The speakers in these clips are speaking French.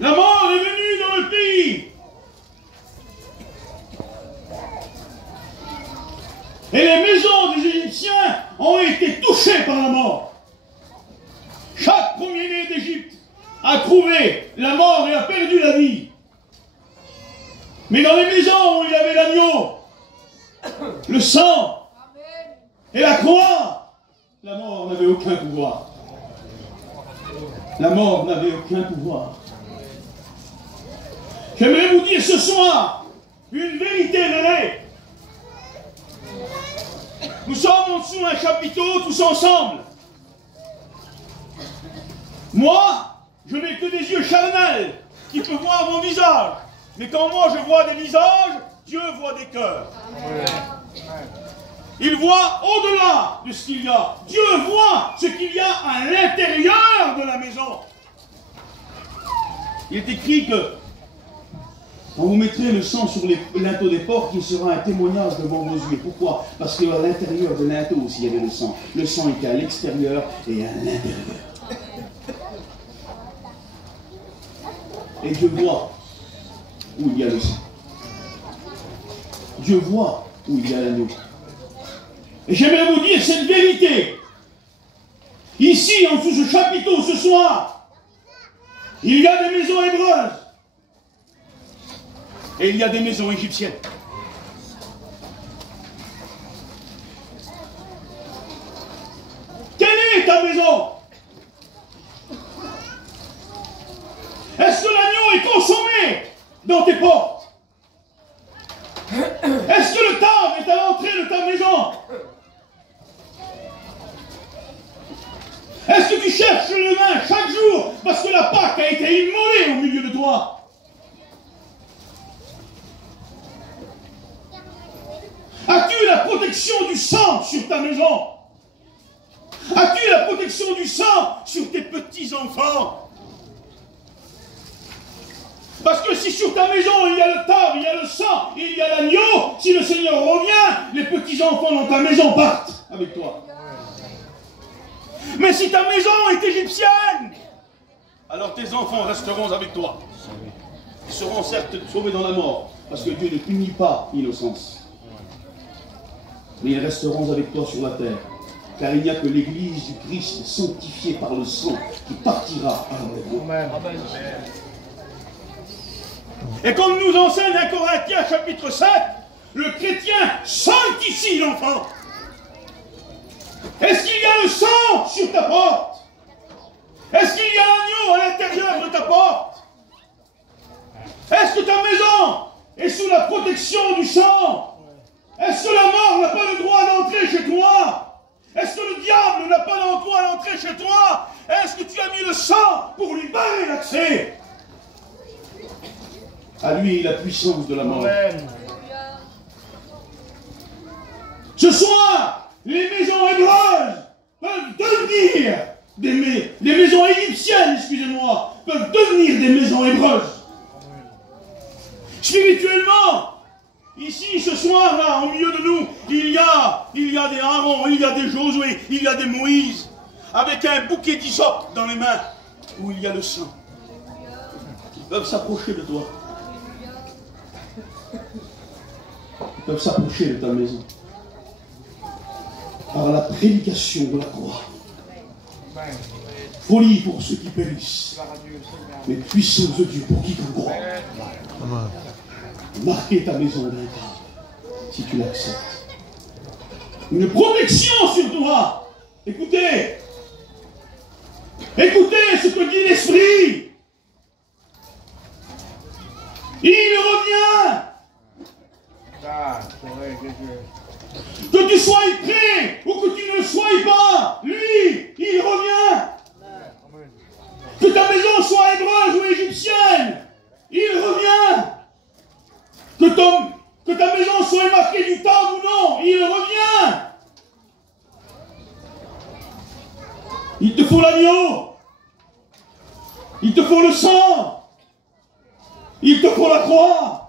La mort est venue dans le pays. Et les maisons des Égyptiens ont été touchées par la mort. Chaque premier-né d'Égypte a trouvé la mort et a perdu la vie. Mais dans les maisons où il y avait l'agneau, le sang et la croix, la mort n'avait aucun pouvoir. La mort n'avait aucun pouvoir. J'aimerais vous dire ce soir une vérité révélée. Nous sommes en dessous d'un chapiteau tous ensemble. Moi, je n'ai que des yeux charnels qui peuvent voir mon visage. Mais quand moi je vois des visages, Dieu voit des cœurs. Il voit au-delà de ce qu'il y a. Dieu voit ce qu'il y a à l'intérieur de la maison. Il est écrit que quand vous mettrez le sang sur les linteaux des portes, il sera un témoignage devant vos yeux. Pourquoi? Parce qu'à l'intérieur de linteau aussi, il y avait le sang. Le sang était à l'extérieur et à l'intérieur. Et Dieu voit où il y a le sang. Dieu voit où il y a l'agneau. Et j'aimerais vous dire cette vérité. Ici, en dessous de ce chapiteau, ce soir, il y a des maisons hébreuses. Et il y a des maisons égyptiennes. Quelle est ta maison? Est-ce que l'agneau est consommé dans tes portes? Est-ce que le table est à l'entrée de ta maison? Est-ce que tu cherches le vin chaque jour parce que la Pâque a été immolée au milieu de toi? As-tu la protection du sang sur ta maison? As-tu la protection du sang sur tes petits-enfants? Parce que si sur ta maison il y a le table, il y a le sang, il y a l'agneau, si le Seigneur revient, les petits-enfants dans ta maison partent avec toi. Mais si ta maison est égyptienne, alors tes enfants resteront avec toi. Ils seront certes sauvés dans la mort, parce que Dieu ne punit pas l'innocence. Mais ils resteront avec toi sur la terre. Car il n'y a que l'Église du Christ sanctifiée par le sang qui partira à l'enlèvement. Et comme nous enseigne 1 Corinthiens chapitre 7, le chrétien sanctifie l'enfant. Est-ce qu'il y a le sang sur ta porte? Est-ce qu'il y a l'agneau à l'intérieur de ta porte? Est-ce que ta maison est sous la protection du sang? Est-ce que la mort n'a pas le droit d'entrer chez toi? Est-ce que le diable n'a pas le droit d'entrer chez toi? Est-ce que tu as mis le sang pour lui barrer l'accès? À lui la puissance de la mort. Amen. Ce soir, les maisons hébreuses peuvent devenir les maisons égyptiennes, excusez-moi, peuvent devenir des maisons hébreuses. Spirituellement, ici, ce soir, là, au milieu de nous, il y a des Aaron, il y a des Josué, il y a des Moïse, avec un bouquet d'hysope dans les mains, où il y a le sang. Ils peuvent s'approcher de toi. Ils peuvent s'approcher de ta maison. Par la prédication de la croix. Folie pour ceux qui périssent, mais puissance de Dieu pour quiconque croit. Marquer ta maison d'un cas, si tu l'acceptes. Une protection sur toi. Écoutez. Écoutez ce que dit l'Esprit. Il revient. Que tu sois prêt ou que tu ne le sois pas, lui, il revient. Que ta maison soit hébreuse ou égyptienne, il revient. Que ta maison soit marquée du temps ou non, il revient. Il te faut l'agneau. Il te faut le sang. Il te faut la croix.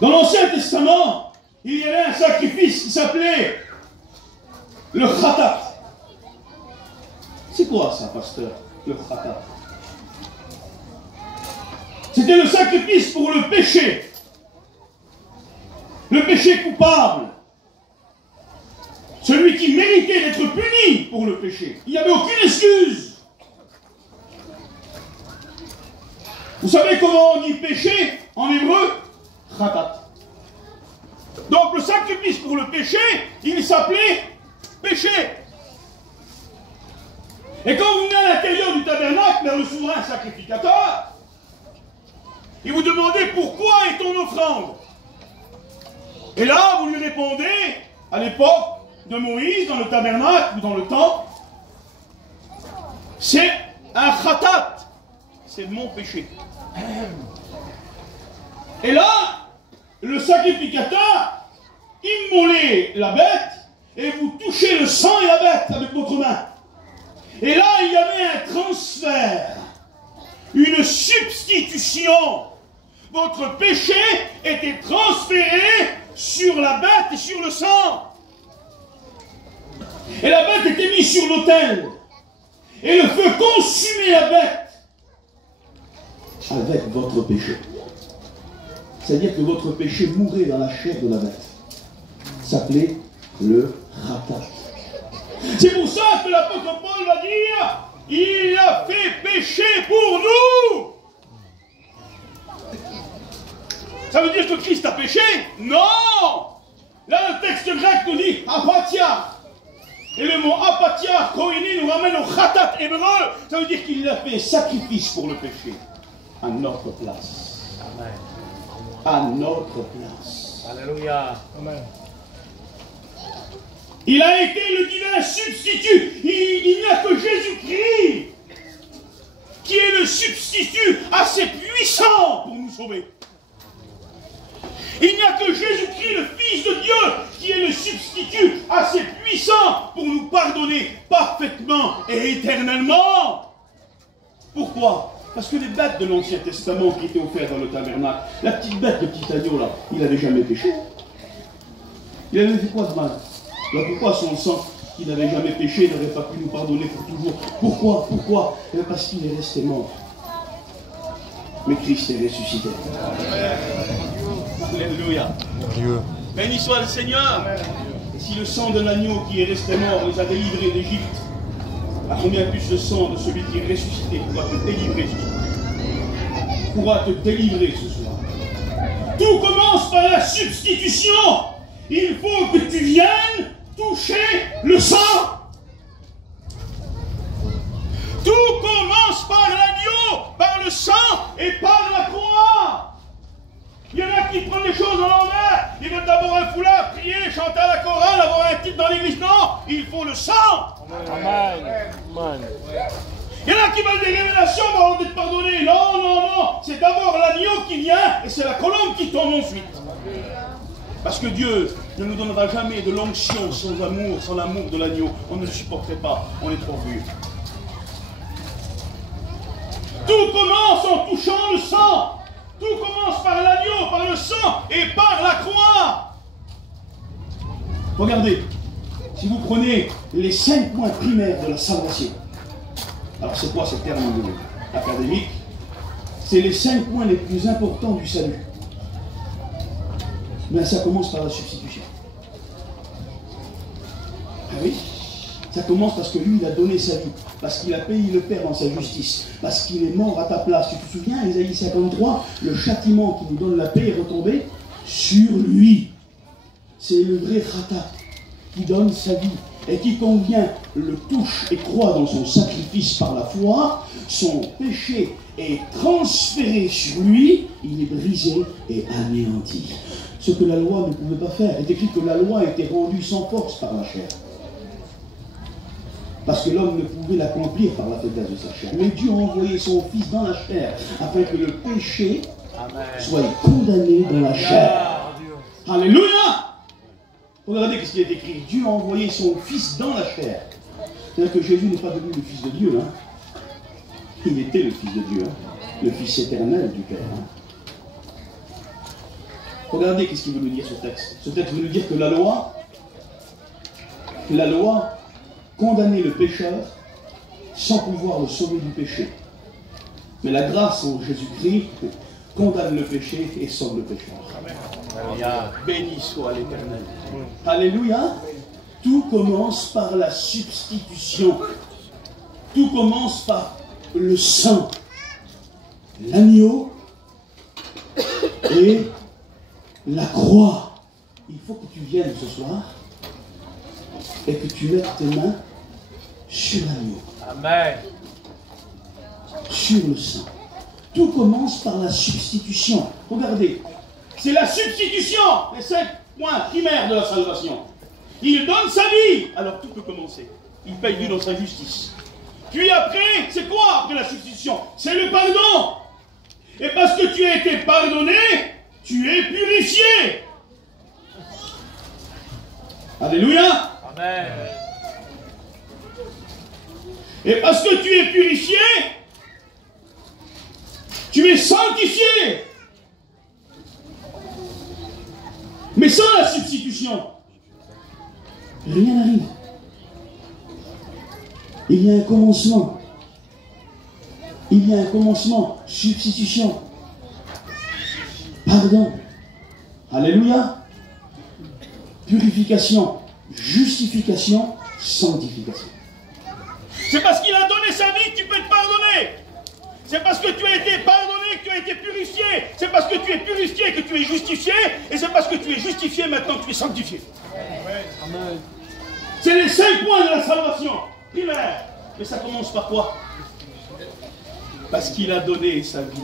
Dans l'Ancien Testament, il y avait un sacrifice qui s'appelait le khatat. C'est quoi ça, pasteur, le khatat? C'était le sacrifice pour le péché. Le péché coupable. Celui qui méritait d'être puni pour le péché. Il n'y avait aucune excuse. Vous savez comment on dit péché en hébreu? Khatat. Donc le sacrifice pour le péché, il s'appelait péché. Et quand vous venez à l'intérieur du tabernacle, vers le souverain sacrificateur, il vous demandait pourquoi est ton offrande. Et là, vous lui répondez, à l'époque de Moïse, dans le tabernacle ou dans le temple, c'est un khatat, c'est mon péché. Et là, le sacrificateur immolait la bête et vous touchez le sang et la bête avec votre main. Et là, il y avait un transfert, une substitution. Votre péché était transféré sur la bête et sur le sang. Et la bête était mise sur l'autel. Et le feu consumait la bête avec votre péché. C'est-à-dire que votre péché mourait dans la chair de la bête. Ça s'appelait le khatat. C'est pour ça que l'apôtre Paul va dire, il a fait pécher pour nous. Ça veut dire que Christ a péché? Non. Là, le texte grec nous dit apatia. Et le mot apatia, koini, nous ramène au khatat hébreu. Ça veut dire qu'il a fait sacrifice pour le péché. À notre place. Amen. À notre place. Alléluia. Amen. Il a été le divin substitut. Il n'y a que Jésus-Christ qui est le substitut assez puissant pour nous sauver. Il n'y a que Jésus-Christ, le Fils de Dieu, qui est le substitut assez puissant pour nous pardonner parfaitement et éternellement. Pourquoi? Parce que les bêtes de l'Ancien Testament qui étaient offertes dans le tabernacle, la petite bête, le petit agneau là, il n'avait jamais péché. Il avait fait quoi de mal? Alors pourquoi son sang, qui n'avait jamais péché, n'aurait pas pu nous pardonner pour toujours? Pourquoi? Pourquoi? Parce qu'il est resté mort. Mais Christ est ressuscité. Alléluia. Béni soit le Seigneur. Et si le sang de l'agneau qui est resté mort les a délivrés d'Égypte, à combien plus le sang de celui qui est ressuscité pourra te délivrer ce soir? Pourra te délivrer ce soir. Tout commence par la substitution. Il faut que tu viennes toucher le sang. Tout commence par l'agneau, par le sang et par la croix. Il y en a qui prennent les choses à l'envers. Ils veulent d'abord un foulard, prier, chanter à la chorale, avoir un titre dans l'église. Non, il faut le sang. Amen. Amen. Il y en a qui veulent des révélations avant d'être pardonnés. Non, non, non. C'est d'abord l'agneau qui vient et c'est la colombe qui tombe ensuite. Parce que Dieu ne nous donnera jamais de l'onction sans l'amour de l'agneau. On ne le supporterait pas, on est trop vieux. Tout commence en touchant le sang. Tout commence par l'agneau, par le sang et par la croix. Regardez, si vous prenez les 5 points primaires de la salvation, alors c'est quoi ce terme académique? C'est les 5 points les plus importants du salut. Mais ça commence par la substitution. Ah oui? Ça commence parce que lui, il a donné sa vie, parce qu'il a payé le Père dans sa justice, parce qu'il est mort à ta place. Tu te souviens, Ésaïe 53, le châtiment qui nous donne la paix est retombé sur lui. C'est le vrai khatat qui donne sa vie. Et quiconque vient le touche et croit dans son sacrifice par la foi, son péché est transféré sur lui, il est brisé et anéanti. Ce que la loi ne pouvait pas faire. Il est écrit que la loi était rendue sans force par la chair. Parce que l'homme ne pouvait l'accomplir par la faiblesse de sa chair. Mais Dieu a envoyé son Fils dans la chair, afin que le péché soit condamné dans la chair. Alléluia! Regardez ce qui est écrit. Dieu a envoyé son Fils dans la chair. C'est-à-dire que Jésus n'est pas devenu le Fils de Dieu. Hein. Il était le Fils de Dieu. Hein. Le Fils éternel du Père. Hein. Regardez qu'est-ce qu'il veut nous dire ce texte. Ce texte veut nous dire que la loi condamnait le pécheur sans pouvoir le sauver du péché. Mais la grâce en Jésus-Christ condamne le péché et sauve le pécheur. Alléluia. Béni soit l'Éternel. Alléluia. Tout commence par la substitution. Tout commence par le sang, l'agneau et la croix. Il faut que tu viennes ce soir et que tu mettes tes mains sur l'agneau. Amen. Sur le sang. Tout commence par la substitution. Regardez, c'est la substitution, les 5 points primaires de la salvation. Il donne sa vie, alors tout peut commencer. Il paye lui dans sa justice. Puis après, c'est quoi après la substitution? C'est le pardon. Et parce que tu as été pardonné, tu es purifié. Alléluia. Amen. Et parce que tu es purifié, tu es sanctifié. Mais sans la substitution, rien n'arrive. Il y a un commencement. Il y a un commencement. Substitution. Pardon. Alléluia. Purification. Justification. Sanctification. C'est parce qu'il a donné sa vie que tu peux te pardonner. C'est parce que tu as été pardonné que tu as été purifié. C'est parce que tu es purifié que tu es justifié. Et c'est parce que tu es justifié maintenant que tu es sanctifié. Amen. C'est les 5 points de la salvation primaire. Mais ça commence par quoi? Parce qu'il a donné sa vie.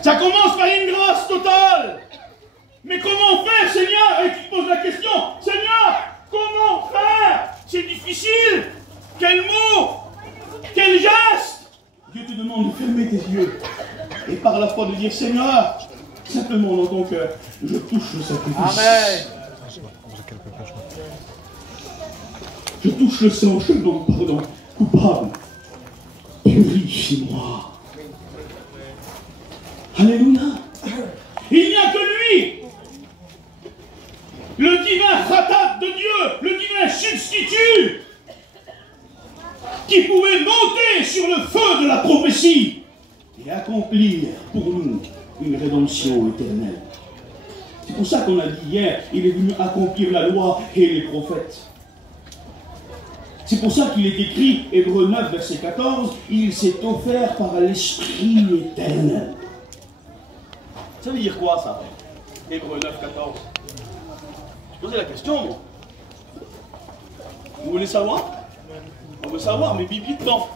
Ça commence par une grâce totale. Mais comment faire, Seigneur? Et tu te poses la question, Seigneur, comment faire? C'est difficile. Quel mot? Quel geste? Dieu te demande de fermer tes yeux et par la foi de dire, Seigneur, simplement dans ton cœur, je touche le sacrifice. Amen. Je touche le sang, je demande pardon, coupable. Purifie-moi. Alléluia. Il n'y a que lui, le divin khatat de Dieu, le divin substitut, qui pouvait monter sur le feu de la prophétie et accomplir pour nous une rédemption éternelle. C'est pour ça qu'on a dit hier, il est venu accomplir la loi et les prophètes. C'est pour ça qu'il est écrit, Hébreux 9, verset 14, il s'est offert par l'Esprit éternel. Ça veut dire quoi ça? Hébreux 9, 14. Je posais la question, moi. Vous voulez savoir? On veut savoir, mais bibliquement.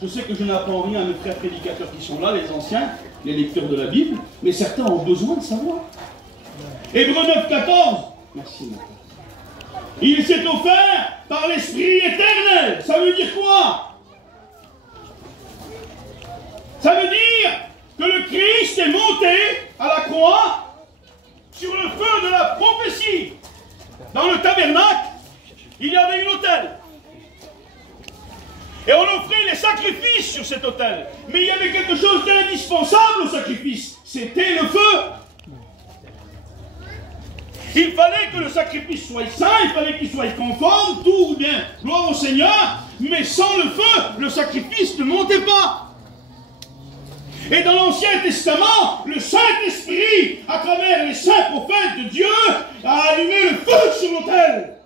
Je sais que je n'apprends rien à mes frères prédicateurs qui sont là, les anciens, les lecteurs de la Bible, mais certains ont besoin de savoir. Hébreux 9, 14. Merci, mon frère. Il s'est offert par l'Esprit éternel. Ça veut dire quoi? Ça veut dire que le Christ est monté à la croix sur le feu de la prophétie. Dans le tabernacle, il y avait une autel. Et on offrait les sacrifices sur cet autel. Mais il y avait quelque chose d'indispensable au sacrifice. C'était le feu. Il fallait que le sacrifice soit saint, il fallait qu'il soit conforme, tout bien, gloire au Seigneur, mais sans le feu, le sacrifice ne montait pas. Et dans l'Ancien Testament, le Saint-Esprit, à travers les saints prophètes de Dieu, a allumé le feu sur l'autel.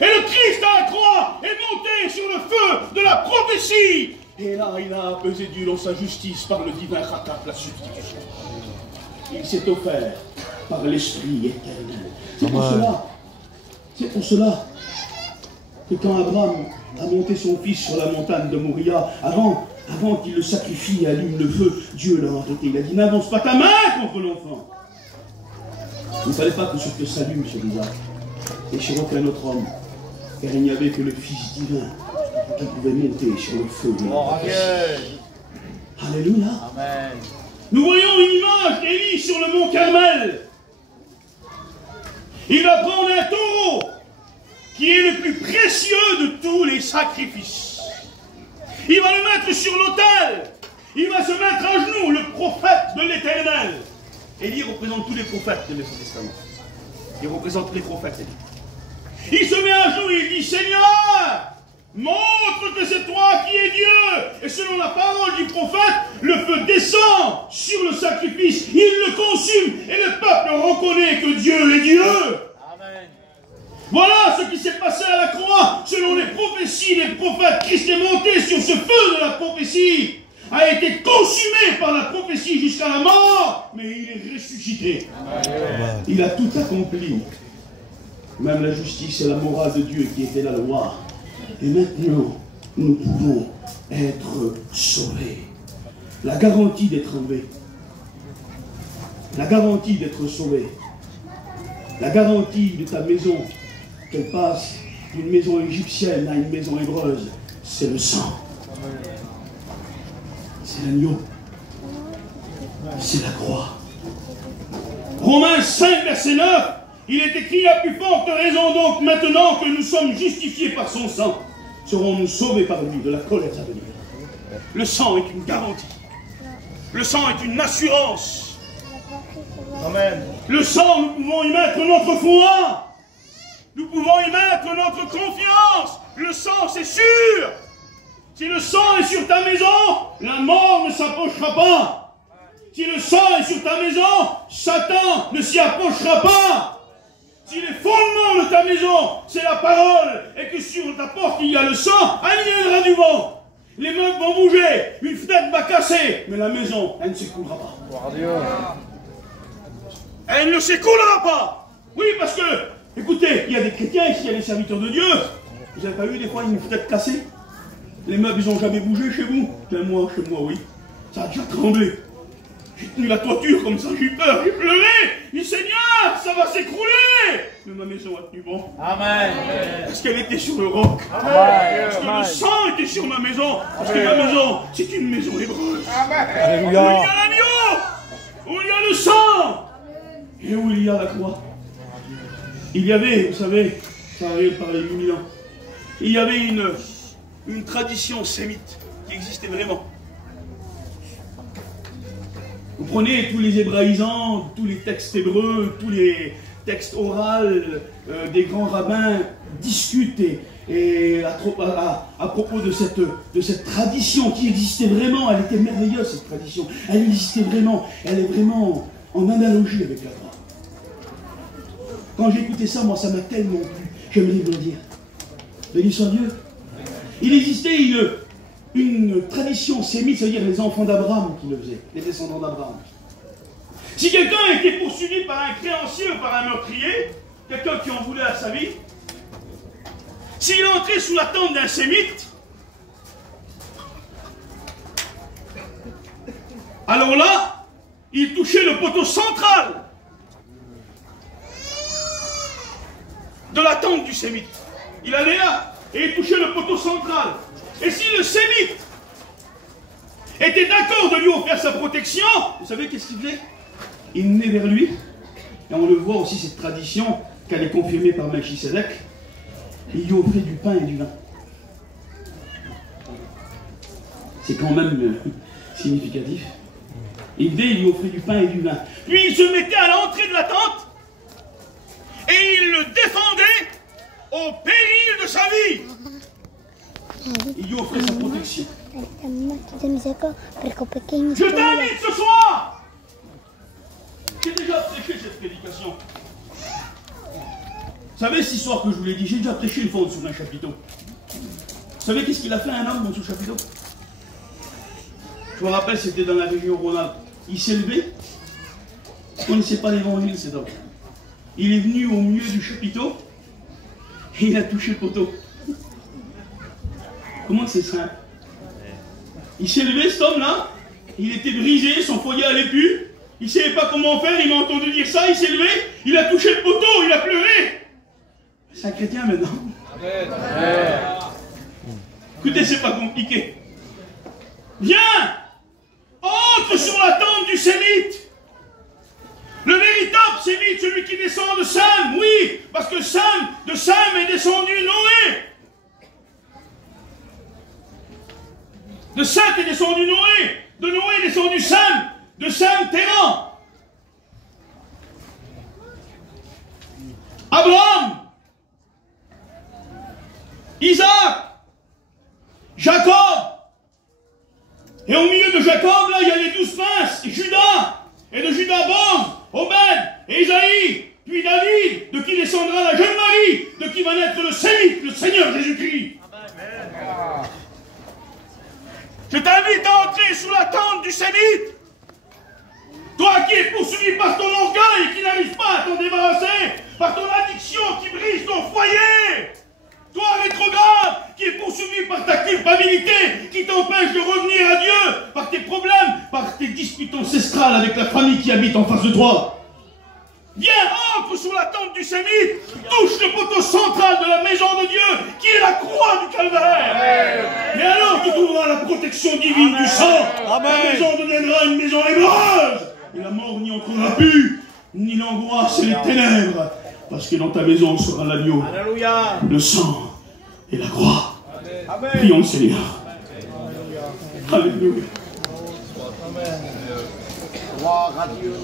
Et le Christ à la croix est monté sur le feu de la prophétie. Et là, il a pesé Dieu dans sa justice par le divin khatat, la substitution. Il s'est offert par l'Esprit éternel. C'est pour cela que quand Abraham a monté son fils sur la montagne de Moria, avant qu'il le sacrifie et allume le feu, Dieu l'a arrêté. Il a dit, n'avance pas ta main contre l'enfant. Il ne fallait pas que ce feu s'allume sur Isaac et sur aucun autre homme, car il n'y avait que le Fils divin qui pouvait monter sur le feu de la Alléluia. Amen. Nous voyons une image d'Élie sur le mont Carmel. Il va prendre un taureau qui est le plus précieux de tous les sacrifices. Il va le mettre sur l'autel. Il va se mettre à genoux, le prophète de l'Éternel. Élie représente tous les prophètes de l'Ancien Testament. Il représente tous les prophètes, Élie. Il se met à genoux et il dit, Seigneur, montre que c'est toi qui es Dieu. Et selon la parole du prophète, le feu descend sur le sacrifice, il le consume, et le peuple reconnaît que Dieu est Dieu. Amen. Voilà ce qui s'est passé à la croix. Selon les prophéties des prophètes, Christ est monté sur ce feu de la prophétie, a été consumé par la prophétie jusqu'à la mort, mais il est ressuscité. Amen. Il a tout accompli. Même la justice et la morale de Dieu qui était la loi. Et maintenant, nous pouvons être sauvés. La garantie d'être enlevés. La garantie d'être sauvé. La garantie de ta maison, qu'elle passe d'une maison égyptienne à une maison hébreuse, c'est le sang. C'est l'agneau. C'est la croix. Romains 5, verset 9, il est écrit à plus forte raison donc, maintenant que nous sommes justifiés par son sang, serons-nous sauvés par lui de la colère à venir. Le sang est une garantie. Le sang est une assurance. Amen. Le sang, nous pouvons y mettre notre foi. Nous pouvons y mettre notre confiance. Le sang, c'est sûr. Si le sang est sur ta maison, la mort ne s'approchera pas. Si le sang est sur ta maison, Satan ne s'y approchera pas. Si les fondements de ta maison, c'est la parole, et que sur ta porte il y a le sang, il viendra du vent. Les meubles vont bouger, une fenêtre va casser, mais la maison, elle ne s'écoulera pas. Elle ne s'écoulera pas. Oui, parce que, écoutez, il y a des chrétiens ici, il y a des serviteurs de Dieu. Vous n'avez pas eu des fois une fenêtre cassée? Les meubles, ils n'ont jamais bougé chez vous? Chez moi, oui. Ça a déjà tremblé. J'ai tenu la toiture comme ça, j'ai eu peur, j'ai pleuré. J'ai dit, Seigneur, ça va s'écrouler. Mais ma maison a tenu bon. Amen. Parce qu'elle était sur le roc. Amen. Parce que le sang était sur ma maison. Parce que ma maison, c'est une maison hébreuse. Amen. Où il y a l'agneau, où il y a le sang, et où il y a la croix. Il y avait, vous savez, ça arrive par les 8000 ans, il y avait une tradition sémite qui existait vraiment. Vous prenez tous les hébraïsants, tous les textes hébreux, tous les textes oraux des grands rabbins discutent et à propos de cette tradition qui existait vraiment. Elle était merveilleuse, cette tradition. Elle existait vraiment. Elle est vraiment en analogie avec la croix. Quand j'ai écouté ça, moi, ça m'a tellement plu. J'aimerais vous le dire. Béni soit Dieu. Il existait une tradition sémite, c'est-à-dire les enfants d'Abraham qui le faisaient, les descendants d'Abraham. Si quelqu'un était poursuivi par un créancier ou par un meurtrier, quelqu'un qui en voulait à sa vie, s'il entrait sous la tente d'un sémite, alors là, il touchait le poteau central de la tente du sémite. Il allait là et il touchait le poteau central. Et si le sémite était d'accord de lui offrir sa protection, vous savez qu'est-ce qu'il faisait? Il venait vers lui, et on le voit aussi cette tradition qu'elle est confirmée par Melchisedec, il lui offrait du pain et du vin. C'est quand même significatif. Il venait, il lui offrait du pain et du vin. Puis il se mettait à l'entrée de la tente, et il le défendait au péril de sa vie. Il lui offrait sa protection. Je t'invite ce soir. J'ai déjà prêché cette prédication. Vous savez, cette histoire que je vous l'ai dit, j'ai déjà prêché une fois sur un chapiteau. Vous savez qu'est-ce qu'il a fait un homme dans ce chapiteau? Je me rappelle, c'était dans la région Rhône-Alpes. Il s'est levé. Il ne connaissait pas l'évangile, cet homme. Il est venu au milieu du chapiteau et il a touché le poteau. Comment c'est simple? Il s'est levé, cet homme-là, il était brisé, son foyer allait plus, il ne savait pas comment faire, il m'a entendu dire ça, il s'est levé, il a touché le poteau, il a pleuré. C'est un chrétien maintenant. Amen. Écoutez, c'est pas compliqué. Viens, entre sur la tente du sémite. Le véritable sémite, celui qui descend de Sam, oui, parce que de Sam est descendu Noé. De Seth est descendu Noé, de Noé est descendu Sam, de Sam Terran. Abraham, Isaac, Jacob. Et au milieu de Jacob, là, il y a les 12 princes, et Judas. Et de Judas, Boz, Obed, et Isaïe, puis David, de qui descendra la jeune Marie, de qui va naître le Sémite, le Seigneur Jésus-Christ. Je t'invite à entrer sous la tente du Sémite. Toi qui es poursuivi par ton orgueil et qui n'arrive pas à t'en débarrasser, par ton addiction qui brise ton foyer. Toi, rétrograde, qui est poursuivi par ta culpabilité, qui t'empêche de revenir à Dieu, par tes problèmes, par tes disputes ancestrales avec la famille qui habite en face de toi. Viens, entre sous la tente du Sémite, touche le poteau central de la maison de Dieu, qui est la croix du calvaire. Et alors tu trouveras la protection divine du sang. La maison deviendra une maison heureuse. Et la mort n'y entrera plus, ni l'angoisse et les ténèbres. Parce que dans ta maison sera l'agneau, le sang et la croix. Amen. Prions le Seigneur. Alléluia. Gloire à Dieu.